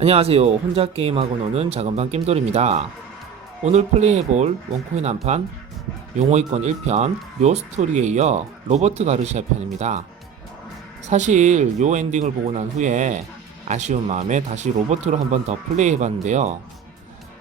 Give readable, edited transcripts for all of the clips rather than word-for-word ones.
안녕하세요. 혼자 게임하고 노는 작은방 겜돌입니다. 오늘 플레이해볼 원코인 한판 용호이권 1편 요 스토리에 이어 로버트 가르시아 편입니다. 사실 요 엔딩을 보고 난 후에 아쉬운 마음에 다시 로버트로 한 번 더 플레이해봤는데요.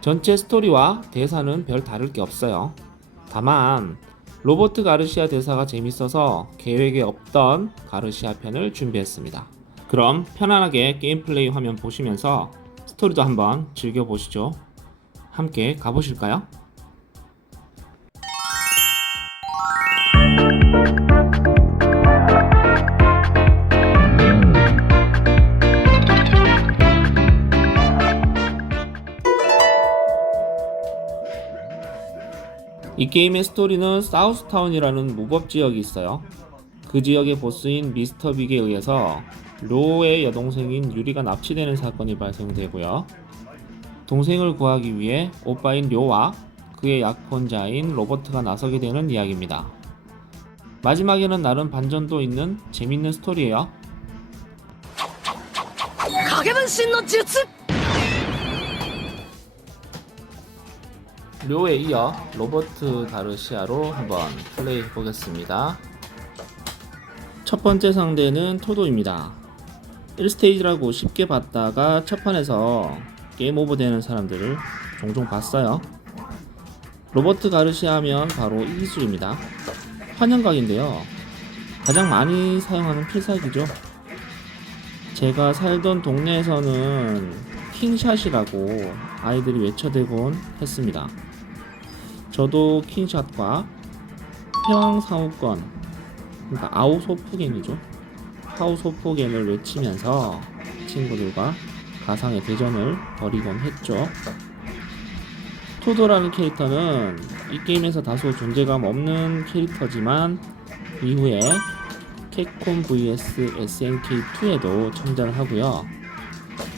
전체 스토리와 대사는 별 다를 게 없어요. 다만 로버트 가르시아 대사가 재밌어서 계획에 없던 가르시아 편을 준비했습니다. 그럼 편안하게 게임 플레이 화면 보시면서 스토리도 한번 즐겨보시죠. 함께 가보실까요? 이 게임의 스토리는 사우스타운이라는 무법 지역이 있어요. 그 지역의 보스인 미스터 빅에 의해서 로의 여동생인 유리가 납치되는 사건이 발생되고요. 동생을 구하기 위해 오빠인 료와 그의 약혼자인 로버트가 나서게 되는 이야기입니다. 마지막에는 나름 반전도 있는 재밌는 스토리예요. 료에 이어 로버트 가르시아로 한번 플레이 해보겠습니다. 첫 번째 상대는 토도입니다. 1스테이지라고 쉽게 봤다가 첫 판에서 게임 오버 되는 사람들을 종종 봤어요. 로버트 가르시아 하면 바로 이 기술입니다. 환영각인데요. 가장 많이 사용하는 필살기죠. 제가 살던 동네에서는 킹샷이라고 아이들이 외쳐대곤 했습니다. 저도 킹샷과 패왕상우권, 그러니까 아우소프겐이죠. 하우소프겐을 외치면서 친구들과 가상의 대전을 벌이곤 했죠. 토도라는 캐릭터는 이 게임에서 다소 존재감 없는 캐릭터지만 이후에 캡콤 vs SNK2에도 참전을 하고요.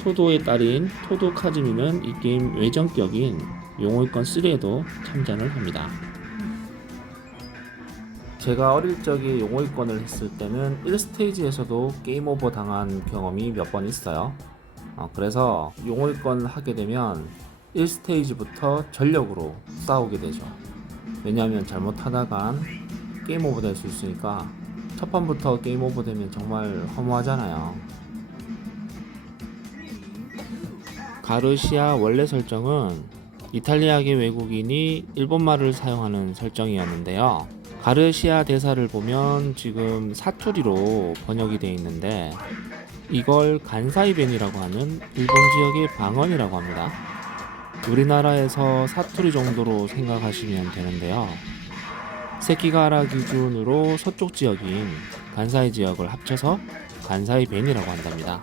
토도의 딸인 토도 카즈미는 이 게임 외전격인 용호이권 3에도 참전을 합니다. 제가 어릴 적에 용호이권을 했을 때는 1스테이지에서도 게임 오버 당한 경험이 몇 번 있어요. 그래서 용호이권 하게 되면 1스테이지부터 전력으로 싸우게 되죠. 왜냐하면 잘못하다간 게임 오버 될 수 있으니까 첫 판부터 게임 오버 되면 정말 허무하잖아요. 가르시아 원래 설정은 이탈리아계 외국인이 일본말을 사용하는 설정이었는데요. 가르시아 대사를 보면 지금 사투리로 번역이 되어 있는데 이걸 간사이벤이라고 하는 일본 지역의 방언이라고 합니다. 우리나라에서 사투리 정도로 생각하시면 되는데요. 세키가라 기준으로 서쪽 지역인 간사이 지역을 합쳐서 간사이벤이라고 한답니다.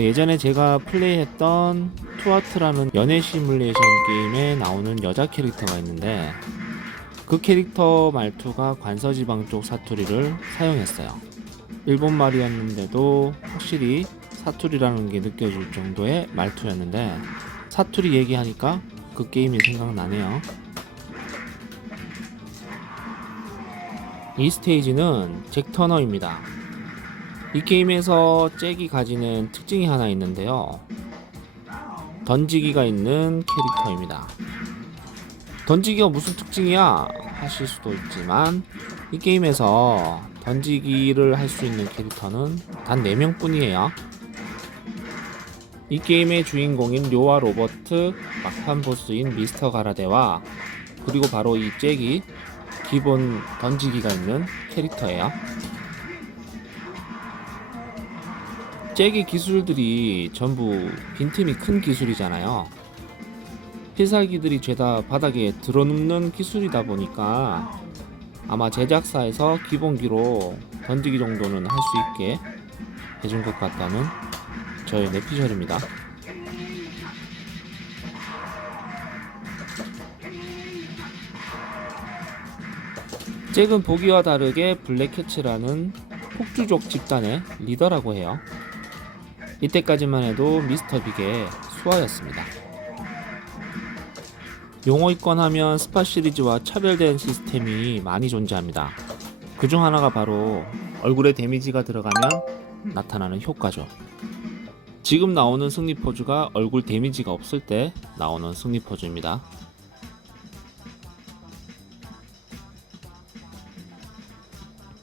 예전에 제가 플레이했던 투아트라는 연애 시뮬레이션 게임에 나오는 여자 캐릭터가 있는데 그 캐릭터 말투가 관서지방 쪽 사투리를 사용했어요. 일본말이었는데도 확실히 사투리라는 게 느껴질 정도의 말투였는데 사투리 얘기하니까 그 게임이 생각나네요. 이 스테이지는 잭 터너입니다. 이 게임에서 잭이 가지는 특징이 하나 있는데요. 던지기가 있는 캐릭터입니다. 던지기가 무슨 특징이야? 하실 수도 있지만 이 게임에서 던지기를 할 수 있는 캐릭터는 단 4명 뿐이에요. 이 게임의 주인공인 료와 로버트, 막판 보스인 미스터 가라데와 그리고 바로 이 잭이 기본 던지기가 있는 캐릭터예요. 잭의 기술들이 전부 빈틈이 큰 기술이잖아요. 필살기들이 죄다 바닥에 드러눕는 기술이다 보니까 아마 제작사에서 기본기로 던지기 정도는 할 수 있게 해준 것 같다는 저의 내피셜입니다. 잭은 보기와 다르게 블랙캐츠라는 폭주족 집단의 리더라고 해요. 이때까지만 해도 미스터 빅의 수하였습니다. 용어이권 하면 스팟 시리즈와 차별된 시스템이 많이 존재합니다. 그중 하나가 바로 얼굴에 데미지가 들어가면 나타나는 효과죠. 지금 나오는 승리 포즈가 얼굴 데미지가 없을 때 나오는 승리 포즈입니다.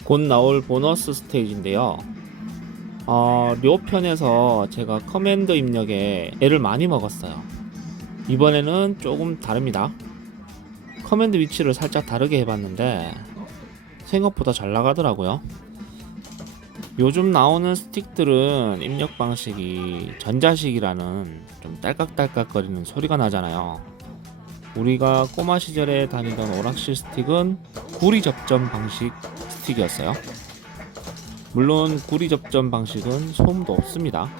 곧 나올 보너스 스테이지인데요. 료 편에서 제가 커맨드 입력에 애를 많이 먹었어요. 이번에는 조금 다릅니다. 커맨드 위치를 살짝 다르게 해봤는데 생각보다 잘 나가더라고요. 요즘 나오는 스틱들은 입력 방식이 전자식이라는 좀 딸깍딸깍거리는 소리가 나잖아요. 우리가 꼬마 시절에 다니던 오락실 스틱은 구리 접점 방식 스틱이었어요. 물론 구리 접점 방식은 소음도 없습니다.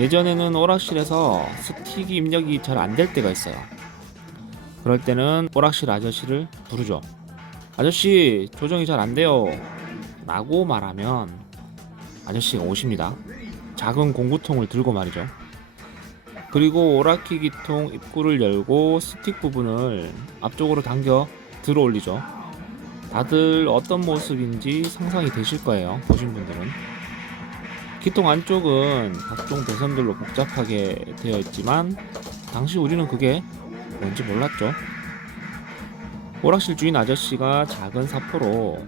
예전에는 오락실에서 스틱이 입력이 잘 안 될 때가 있어요. 그럴 때는 오락실 아저씨를 부르죠. 아저씨, 조정이 잘 안 돼요 라고 말하면 아저씨가 오십니다. 작은 공구통을 들고 말이죠. 그리고 오락기 기통 입구를 열고 스틱 부분을 앞쪽으로 당겨 들어 올리죠. 다들 어떤 모습인지 상상이 되실 거예요, 보신 분들은. 기통 안쪽은 각종 배선들로 복잡하게 되어 있지만 당시 우리는 그게 뭔지 몰랐죠. 오락실 주인 아저씨가 작은 사포로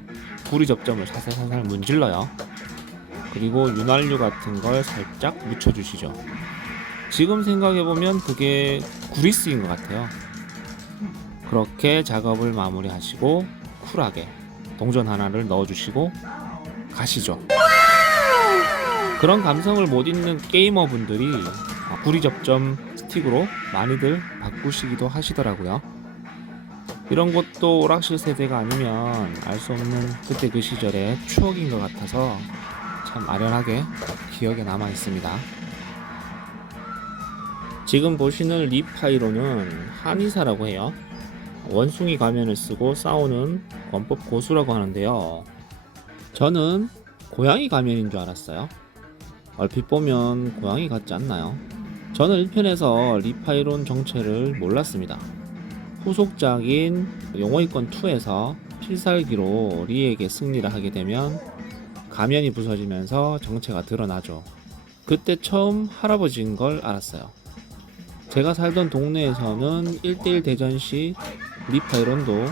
구리 접점을 살살살살 문질러요. 그리고 윤활유 같은 걸 살짝 묻혀주시죠. 지금 생각해보면 그게 구리스인 것 같아요. 그렇게 작업을 마무리하시고 쿨하게 동전 하나를 넣어주시고 가시죠. 그런 감성을 못 잊는 게이머 분들이 구리 접점 스틱으로 많이들 바꾸시기도 하시더라고요. 이런 것도 오락실 세대가 아니면 알 수 없는 그때 그 시절의 추억인 것 같아서 참 아련하게 기억에 남아 있습니다. 지금 보시는 리파이로는 한의사라고 해요. 원숭이 가면을 쓰고 싸우는 권법 고수라고 하는데요. 저는 고양이 가면인 줄 알았어요. 얼핏 보면 고양이 같지 않나요? 저는 1편에서 리파이론 정체를 몰랐습니다. 후속작인 용호이권 2에서 필살기로 리에게 승리를 하게 되면 가면이 부서지면서 정체가 드러나죠. 그때 처음 할아버지인 걸 알았어요. 제가 살던 동네에서는 1대1 대전 시 리파이론도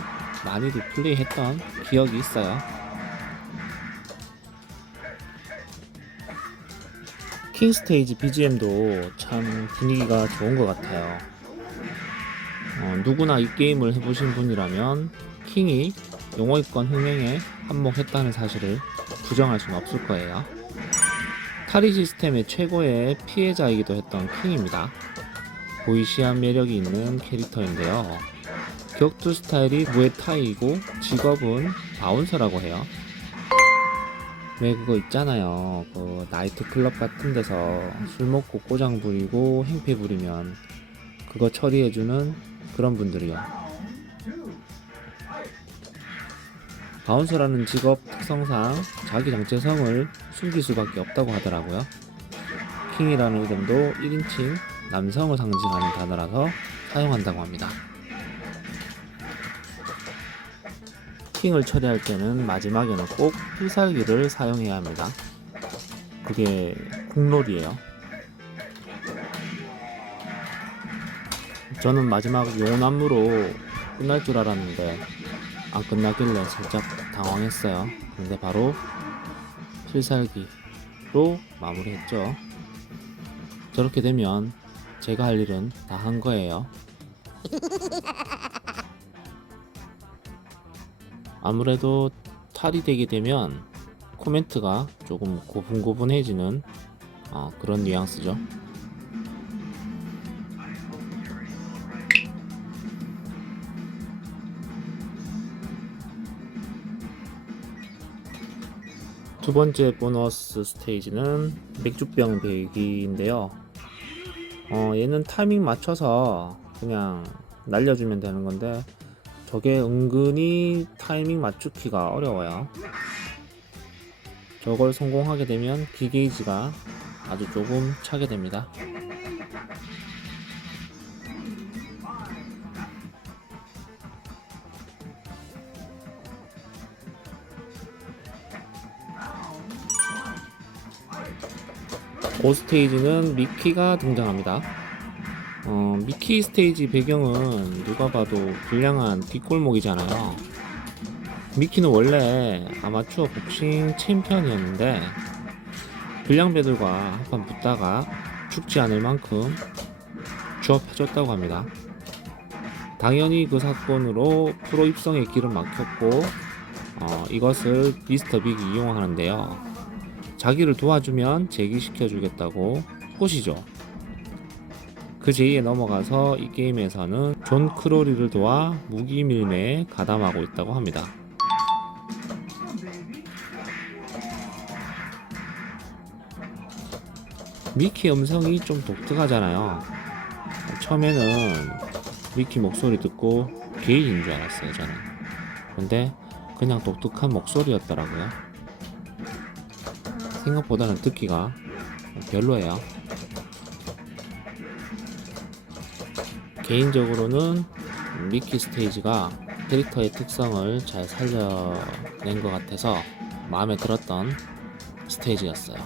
많이들 플레이했던 기억이 있어요. 킹스테이지 BGM도 참 분위기가 좋은 것 같아요. 누구나 이 게임을 해보신 분이라면 킹이 용호이권 흥행에 한몫했다는 사실을 부정할 수는 없을 거예요. 타리 시스템의 최고의 피해자이기도 했던 킹입니다. 보이시한 매력이 있는 캐릭터인데요. 격투 스타일이 무에타이이고 직업은 바운서라고 해요. 왜 그거 있잖아요. 그 나이트 클럽 같은 데서 술 먹고 꼬장 부리고 행패 부리면 그거 처리해주는 그런 분들이요. 바운서라는 직업 특성상 자기 정체성을 숨길 수밖에 없다고 하더라고요. 킹이라는 이름도 1인칭 남성을 상징하는 단어라서 사용한다고 합니다. 킹을 처리할 때는 마지막에는 꼭 필살기를 사용해야 합니다. 그게 국룰이에요. 저는 마지막 용남무로 끝날 줄 알았는데 안 끝나길래 살짝 당황했어요. 근데 바로 필살기로 마무리했죠. 저렇게 되면 제가 할 일은 다 한 거예요. 아무래도 탈이 되게 되면 코멘트가 조금 고분고분해지는 그런 뉘앙스죠. 두 번째 보너스 스테이지는 맥주병 배기인데요. 얘는 타이밍 맞춰서 그냥 날려주면 되는 건데 저게 은근히 타이밍 맞추기가 어려워요. 저걸 성공하게 되면 기게이지가 아주 조금 차게 됩니다. 5스테이지는 미키가 등장합니다. 미키 스테이지 배경은 누가 봐도 불량한 뒷골목이잖아요. 미키는 원래 아마추어 복싱 챔피언이었는데 불량배들과 한판 붙다가 죽지 않을 만큼 주업해줬다고 합니다. 당연히 그 사건으로 프로 입성의 길은 막혔고 이것을 미스터 빅이 이용하는데요. 자기를 도와주면 재기시켜주겠다고 꼬시죠. 그 제의에 넘어가서 이 게임에서는 존 크로리를 도와 무기 밀매에 가담하고 있다고 합니다. 미키 음성이 좀 독특하잖아요. 처음에는 미키 목소리 듣고 게이인 줄 알았어요, 저는. 근데 그냥 독특한 목소리였더라고요. 생각보다는 듣기가 별로예요. 개인적으로는 미키 스테이지가 캐릭터의 특성을 잘 살려낸 것 같아서 마음에 들었던 스테이지였어요.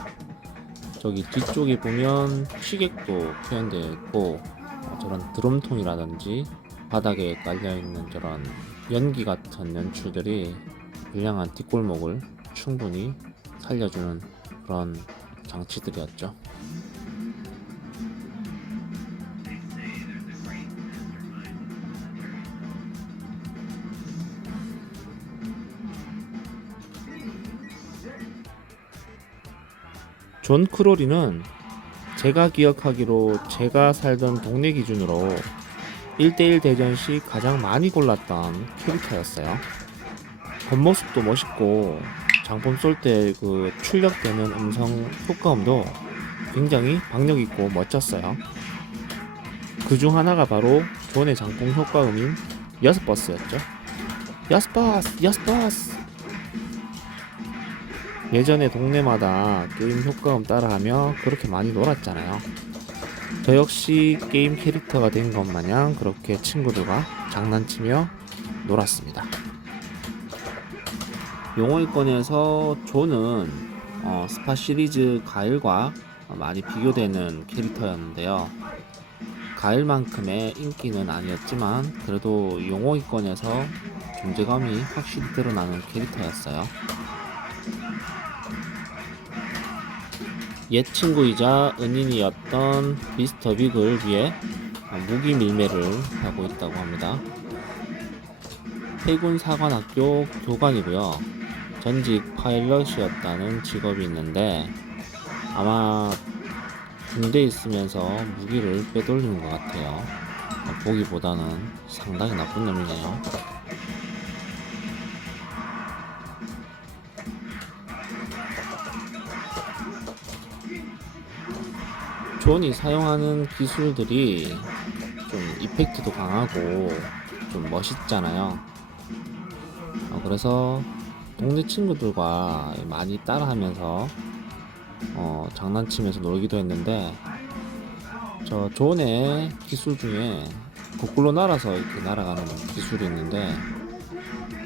저기 뒤쪽에 보면 시객도 표현되어 있고 저런 드럼통이라든지 바닥에 깔려있는 저런 연기 같은 연출들이 불량한 뒷골목을 충분히 살려주는 그런 장치들이었죠. 존 크로리는 제가 기억하기로 제가 살던 동네 기준으로 1대1 대전 시 가장 많이 골랐던 캐릭터였어요. 겉모습도 멋있고 장품 쏠 때 그 출력되는 음성 효과음도 굉장히 박력있고 멋졌어요. 그 중 하나가 바로 존의 장품 효과음인 여스버스였죠. 여스버스! 여스버스! 예전에 동네마다 게임 효과음 따라하며 그렇게 많이 놀았잖아요. 저 역시 게임 캐릭터가 된 것 마냥 그렇게 친구들과 장난치며 놀았습니다. 용어일권에서 존은 스파 시리즈 가일과 많이 비교되는 캐릭터였는데요. 가일만큼의 인기는 아니었지만 그래도 용어일권에서 존재감이 확실히 드러나는 캐릭터였어요. 옛 친구이자 은인이었던 미스터 빅을 위해 무기 밀매를 하고 있다고 합니다. 해군 사관학교 교관이고요. 전직 파일럿이었다는 직업이 있는데 아마 군대에 있으면서 무기를 빼돌리는 것 같아요. 보기보다는 상당히 나쁜 놈이네요. 존이 사용하는 기술들이 좀 이펙트도 강하고 좀 멋있잖아요. 그래서 동네 친구들과 많이 따라하면서 장난치면서 놀기도 했는데 저 존의 기술 중에 거꾸로 날아서 이렇게 날아가는 기술이 있는데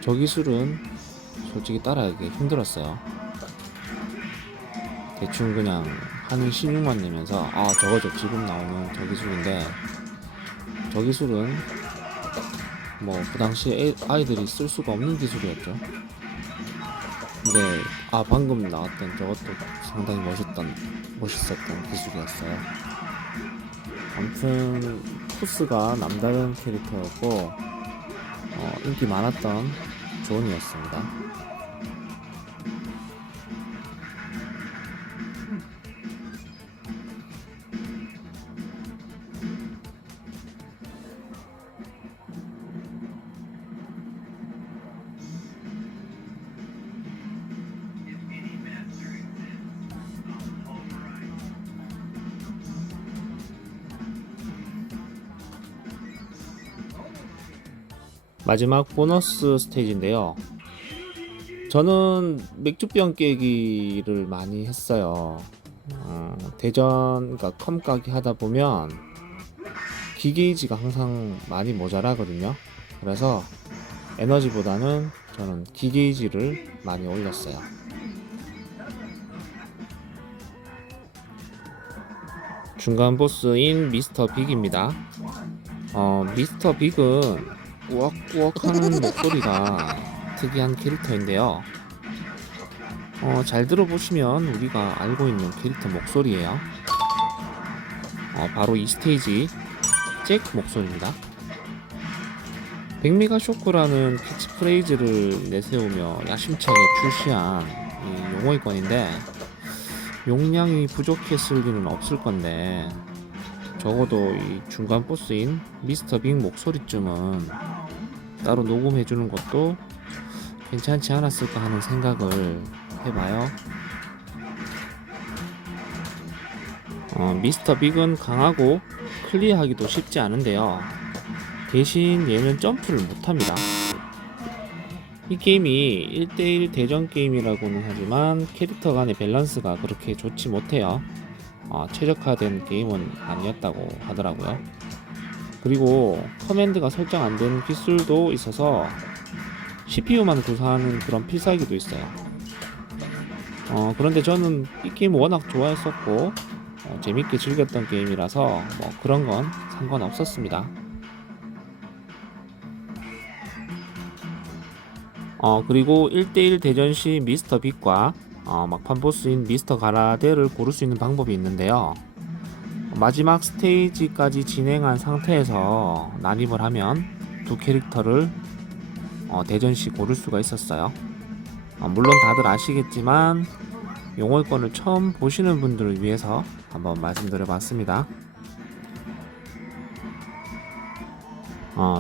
저 기술은 솔직히 따라하기 힘들었어요. 대충 그냥 하는 신용만 내면서 저거죠, 지금 나오는 저 기술인데 저 기술은 뭐 그 당시에 아이들이 쓸 수가 없는 기술이었죠. 근데 방금 나왔던 저것도 상당히 멋있었던 기술이었어요. 아무튼 코스가 남다른 캐릭터였고 인기 많았던 존이었습니다. 마지막 보너스 스테이지인데요. 저는 맥주병 깨기를 많이 했어요. 그러니까 컴 까기 하다 보면 기게이지가 항상 많이 모자라거든요. 그래서 에너지보다는 저는 기게이지를 많이 올렸어요. 중간 보스인 미스터 빅입니다. 미스터 빅은 꾸억꾸억하는 목소리가 특이한 캐릭터인데요. 잘 들어보시면 우리가 알고 있는 캐릭터 목소리예요. 바로 이 스테이지 잭 목소리입니다. 백미가 쇼크라는 캐치프레이즈를 내세우며 야심차게 출시한 이 용어이건인데 용량이 부족했을 리는 없을 건데 적어도 이 중간 보스인 미스터 빅 목소리쯤은 따로 녹음해주는 것도 괜찮지 않았을까 하는 생각을 해봐요. 미스터 빅은 강하고 클리어하기도 쉽지 않은데요. 대신 얘는 점프를 못합니다. 이 게임이 1대1 대전 게임이라고는 하지만 캐릭터 간의 밸런스가 그렇게 좋지 못해요. 최적화된 게임은 아니었다고 하더라고요. 그리고 커맨드가 설정 안 된 기술도 있어서 CPU만 구사하는 그런 필살기도 있어요. 그런데 저는 이 게임 워낙 좋아했었고 재밌게 즐겼던 게임이라서 뭐 그런 건 상관없었습니다. 그리고 1대1 대전 시 미스터 빅과 막판 보스인 미스터 가라데를 고를 수 있는 방법이 있는데요. 마지막 스테이지까지 진행한 상태에서 난입을 하면 두 캐릭터를 대전 시 고를 수가 있었어요. 물론 다들 아시겠지만 용어권을 처음 보시는 분들을 위해서 한번 말씀드려 봤습니다.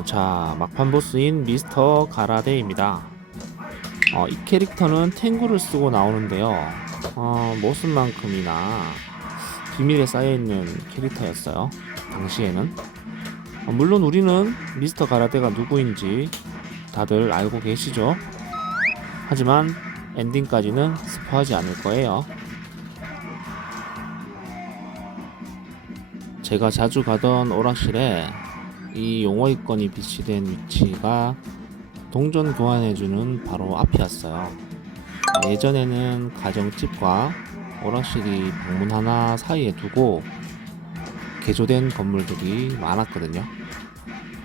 자, 막판 보스인 미스터 가라데입니다. 이 캐릭터는 탱구를 쓰고 나오는데요. 모습만큼이나 비밀에 쌓여있는 캐릭터였어요. 당시에는. 물론 우리는 미스터 가라데가 누구인지 다들 알고 계시죠? 하지만 엔딩까지는 스포하지 않을 거예요. 제가 자주 가던 오락실에 이 용어이건이 비치된 위치가 동전 교환해주는 바로 앞이었어요. 예전에는 가정집과 오락실이 방문 하나 사이에 두고 개조된 건물들이 많았거든요.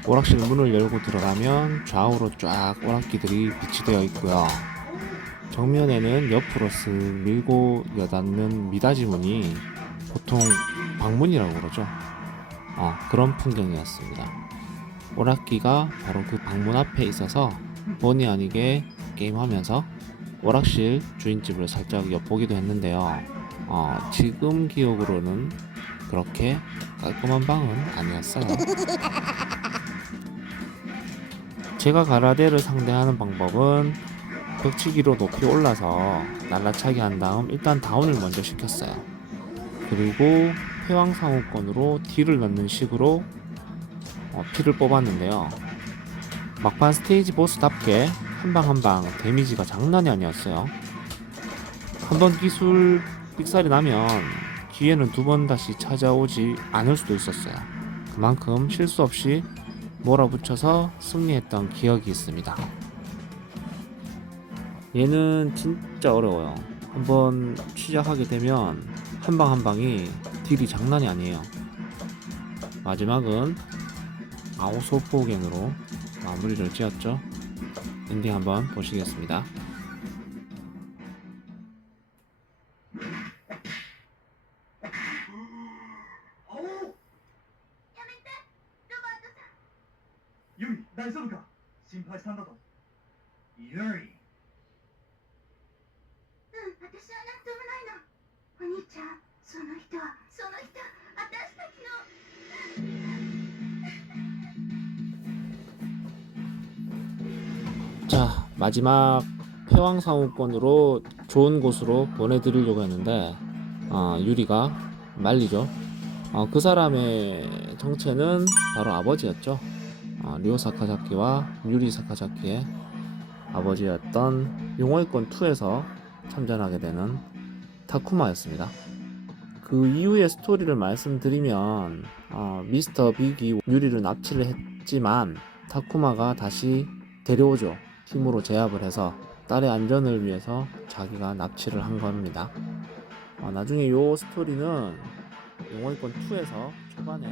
오락실 문을 열고 들어가면 좌우로 쫙 오락기들이 비치되어 있고요. 정면에는 옆으로 쓱 밀고 여닫는 미닫이 문이 보통 방문이라고 그러죠. 그런 풍경이었습니다. 오락기가 바로 그 방문 앞에 있어서 본의 아니게 게임하면서 오락실 주인집을 살짝 엿보기도 했는데요. 지금 기억으로는 그렇게 깔끔한 방은 아니었어요. 제가 가라데를 상대하는 방법은 벽치기로 높이 올라서 날라차기 한 다음 일단 다운을 먼저 시켰어요. 그리고 패왕상우권으로 딜을 넣는 식으로 피를 뽑았는데요. 막판 스테이지 보스답게 한방 한방 데미지가 장난이 아니었어요. 한번 기술 삑살이 나면 기회는 두 번 다시 찾아오지 않을 수도 있었어요. 그만큼 실수 없이 몰아붙여서 승리했던 기억이 있습니다. 얘는 진짜 어려워요. 한번 시작하게 되면 한방 한방이 딜이 장난이 아니에요. 마지막은 아오소포겐으로 마무리를 지었죠. 엔딩 한번 보시겠습니다. 유리, 大丈夫か？心配したんだぞ。ユリ。私はなんともないの。お兄ちゃん、その人、私たちの。 자, 마지막 패왕상우권으로 좋은 곳으로 보내드리려고 했는데 유리가 말리죠. 그 사람의 정체는 바로 아버지였죠. 류오 사카자키와 유리 사카자키의 아버지였던 용어이권 2에서 참전하게 되는 타쿠마였습니다. 그 이후의 스토리를 말씀드리면 미스터 빅이 유리를 납치를 했지만 타쿠마가 다시 데려오죠. 힘으로 제압을 해서 딸의 안전을 위해서 자기가 납치를 한 겁니다. 나중에 요 스토리는 용호이권 2에서 초반에